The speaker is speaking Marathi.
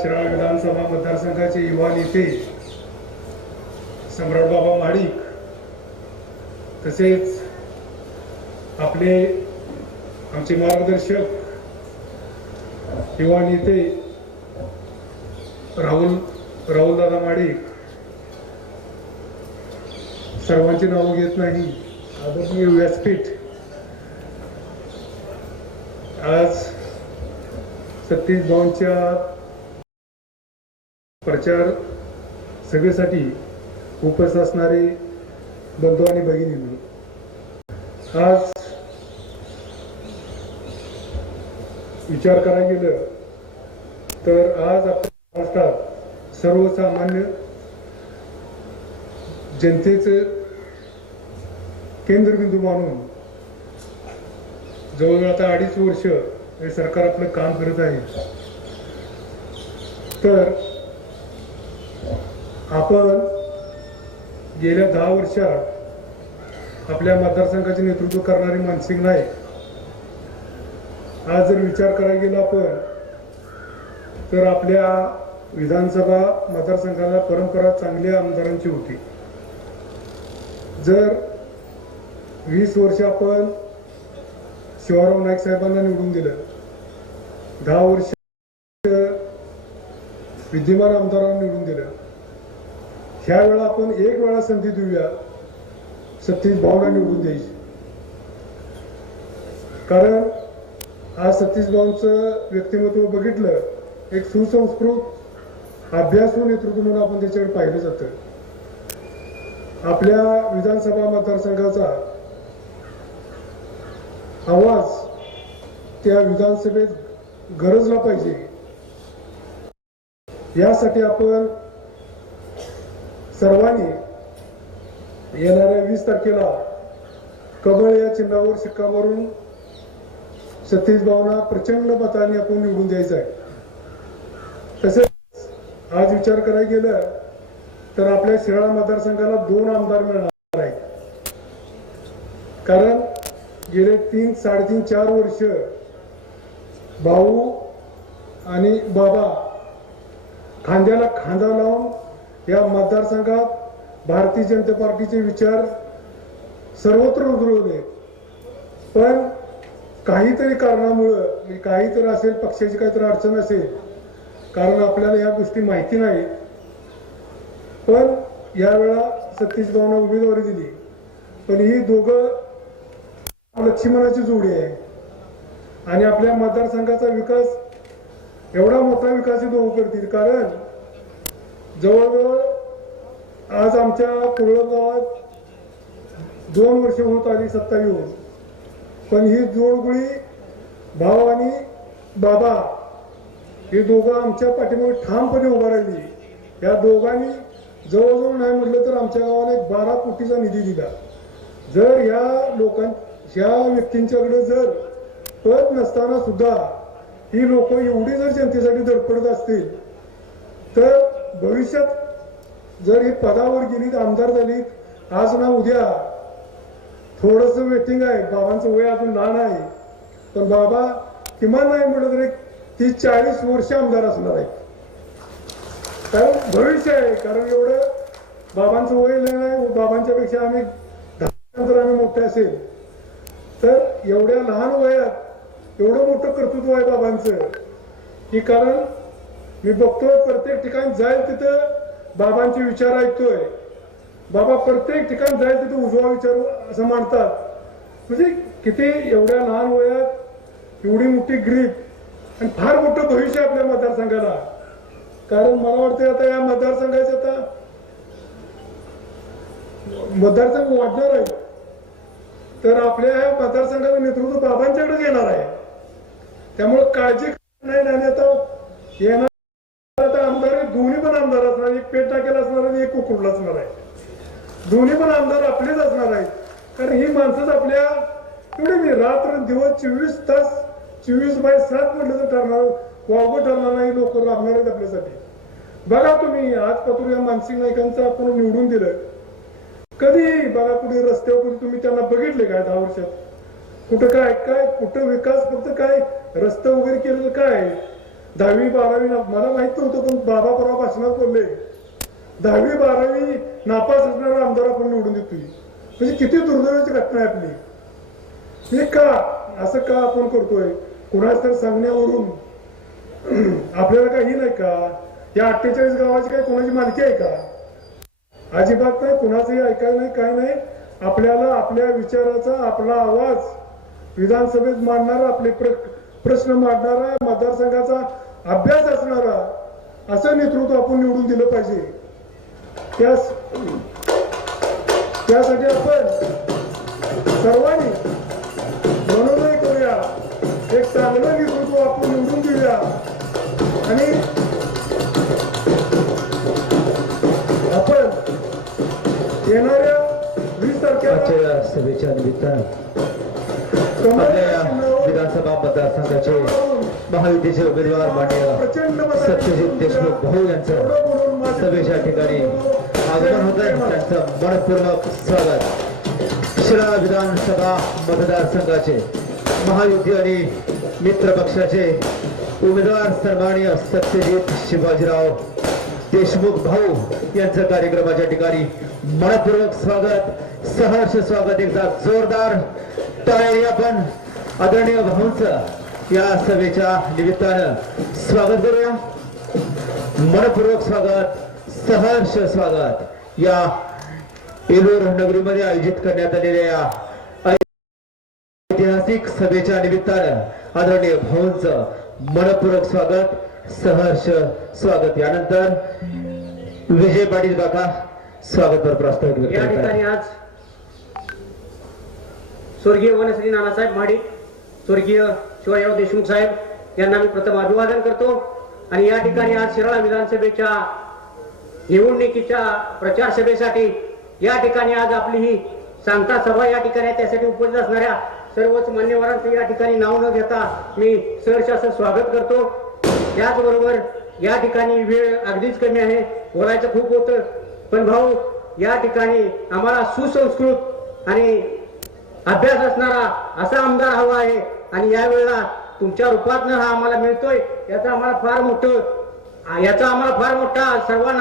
शिराळा विधानसभा मतदारसंघाचे युवा नेते सम्राटबाबा माडिक तसेच आपले आमचे मार्गदर्शक युवा नेते राहुल राहुलदादा माडिक सर्वांची नावं घेत नाही. आदरणीय व्यासपीठ. आज सतीश भाऊंच्या प्रचार सभेसाठी उपस्थित असणारे बंधू आणि भगिनींनी आज विचार करायला गेलं तर आज आपल्या महाराष्ट्रात सर्वसामान्य जनतेचं केंद्रबिंदू मानून जवळजवळ आता अडीच वर्ष हे सरकार आपलं काम करत आहे. तर आपण गेल्या दहा वर्षात आपल्या मतदारसंघाचे नेतृत्व करणारे मानसिंग नाईक. आज जर विचार करायला गेला आपण तर आपल्या विधानसभा मतदारसंघाला परंपरा चांगल्या आमदारांची होती. जर वीस वर्ष आपण शिवराव नाईक साहेबांना निवडून दिलं दहा वर्ष विद्यमान आमदारांना निवडून दिलं ह्या वेळा आपण एक वेळा संधी देऊया. सतीश भावना निवडून द्यायची. कारण आज सतीश भाऊंचं व्यक्तिमत्व बघितलं एक सुसंस्कृत व नेतृत्व म्हणून आपण त्याच्याकडे पाहिलं जातं. आपल्या विधानसभा मतदारसंघाचा आवाज त्या विधानसभेत गरजला पाहिजे. यासाठी आपण सर्वांनी येणाऱ्या वीस तारखेला कमळ या चिन्हावर शिक्का मारून सतीश भावना प्रचंड मताने आपण निवडून द्यायचं आहे. तसेच आज विचार करायला गेलं तर आपल्या शिराळा मतदारसंघाला दोन आमदार मिळणार आहेत. कारण गेले तीन साडेतीन चार वर्ष भाऊ आणि बाबा खांद्याला खांदा लावून या मतदारसंघात भारतीय जनता पार्टीचे विचार सर्वत्र उतरवले पण काहीतरी कारणामुळं म्हणजे काहीतरी असेल पक्षाची काहीतरी अडचण असेल कारण आपल्याला या गोष्टी माहिती नाही पण यावेळा सतीश भावना उमेदवारी दिली. पण ही दोघं लक्ष्मणाची जोडी आहे. आणि आपल्या मतदारसंघाचा विकास एवढा मोठा विकास हे दोघं करतील. कारण जवळजवळ आज आमच्या कुरळ गावात दोन वर्ष होत आली सत्ता येऊन पण ही जोडगुळी भाव आणि बाबा हे दोघं आमच्या पाठीमागे ठामपणे उभा राहिली. या दोघांनी जवळजवळ नाही म्हटलं तर आमच्या गावाला एक बारा कोटीचा निधी दिला. जर या लोकां ह्या व्यक्तींच्याकडे जर पद नसताना सुद्धा ही लोक एवढी जर जनतेसाठी धडपडत असतील तर भविष्यात जर ही पदावर गेलीत आमदार झाली आज ना उद्या थोडस वेटिंग आहे. बाबांचं वय अजून लहान आहे. पण बाबा किमान नाही म्हटलं तरी तीस चाळीस वर्ष आमदार असणार आहे कारण भविष्य आहे. कारण एवढं बाबांचं वय लहान आहे. बाबांच्या पेक्षा आम्ही जर नंतर आम्ही मोठे असेल. तर एवढ्या लहान वयात एवढं मोठं कर्तृत्व आहे बाबांचं. की कारण मी बघतोय प्रत्येक ठिकाणी जाईल तिथं बाबांचे विचार ऐकतोय. बाबा प्रत्येक ठिकाणी जाईल तिथं उजवा विचार असं मांडतात. म्हणजे किती एवढ्या लहान वयात एवढी मोठी ग्रीप आणि फार मोठं भविष्य आहे आपल्या मतदारसंघाला. कारण मला वाटतं आता या मतदारसंघाचे आता मतदारसंघ वाढणार आहे. तर आपल्या या मतदारसंघाचं नेतृत्व बाबांच्याकडे येणार आहे. त्यामुळे काळजी नाही आता येणार आता आमदार हे दोन्ही पण आमदार असणार एक पेट टाकेला असणार असणार आहे दोन्ही पण आमदार आपलेच असणार आहेत. कारण ही माणसंच आपल्या एवढे मी रात्र दिवस चोवीस तास चोवीस बाय सात म्हटलं तर ठरणार वावगं ठरणार नाही लोक लागणार आहेत आपल्यासाठी. बघा तुम्ही आज पातूर या मानसिक नायकांचं आपण निवडून दिलं कधी बघा कुठे रस्त्यावर तुम्ही त्यांना बघितले काय दहा वर्षात? कुठं काय काय कुठं विकास फक्त काय रस्ते वगैरे केलेलं काय? दहावी बारावी मला माहीत नव्हतं पण बाबा परवा भाषणात बोलले. दहावी बारावी नापास असणारा आमदार आपण निवडून देतोय. म्हणजे किती दुर्दैवाची घटना आहे आपली. हे का? असं का आपण करतोय? कुणाच तर सांगण्यावरून. आपल्याला काही नाही का? या अठ्ठेचाळीस गावाची काही कोणाची मालकी आहे का? अजिबात नाही कुणाचंही ऐकायला नाही काय नाही. आपल्याला आपल्या विचाराचा आपला आवाज विधानसभेत मांडणारा आपले प्र प्रश्न मांडणारा मतदारसंघाचा अभ्यास असणारा असं नेतृत्व आपण निवडून दिलं पाहिजे. त्यासाठी आपण सर्वांनी मनोदय करूया. एक चांगलं नेतृत्व आपण निवडून देऊया. आणि आपण येणाऱ्या वीस तारखेला आजच्या सभेच्या निमित्तानं विधानसभा मतदारसंघाचे महायुतीचे उमेदवार प्रचंड सत्यजित देशमुख भाऊ यांचं सभेच्या ठिकाणी आगमन होत आहे त्यांचं मनपूर्वक स्वागत. शिरा विधानसभा मतदारसंघाचे महायुती आणि मित्र पक्षाचे उमेदवार सन्माननीय सत्यजित शिवाजीराव देशमुख भाऊ यांचं कार्यक्रमाच्या ठिकाणी मनपूर्वक स्वागत. सहर्ष स्वागत. एकदा जोरदार टाळ्या आपण आदरणीय भाऊंचं या सभेच्या निमित्तानं स्वागत करूया. मनपूर्वक स्वागत. सहर्ष स्वागत. या येलूर नगरीमध्ये आयोजित करण्यात आलेल्या या ऐतिहासिक सभेच्या निमित्तानं आदरणीय भाऊंचं मनपूर्वक स्वागत सहर्ष स्वागत. यानंतर विजय पाटील काका या करतात. ठिकाणी आज स्वर्गीय वनश्री नानासाहेब महाडिक स्वर्गीय शिवाजीराव देशमुख साहेब यांना मी प्रथम अभिवादन करतो. आणि या ठिकाणी आज शिराळा विधानसभेच्या निवडणुकीच्या प्रचार सभेसाठी या ठिकाणी आज आपली ही सांगता सभा या ठिकाणी त्यासाठी उपस्थित असणाऱ्या सर्वच मान्यवरांचं या ठिकाणी नाव न घेता मी सहर्ष असं स्वागत करतो. त्याचबरोबर या ठिकाणी वेळ अगदीच कमी आहे. बोलायचं खूप होतं. पण भाऊ या ठिकाणी आम्हाला सुसंस्कृत आणि अभ्यास असणारा असा आमदार हवा आहे. आणि यावेळेला तुमच्या रूपातनं हा आम्हाला मिळतोय. याचा आम्हाला फार मोठं याचा आम्हाला फार मोठा सर्वांना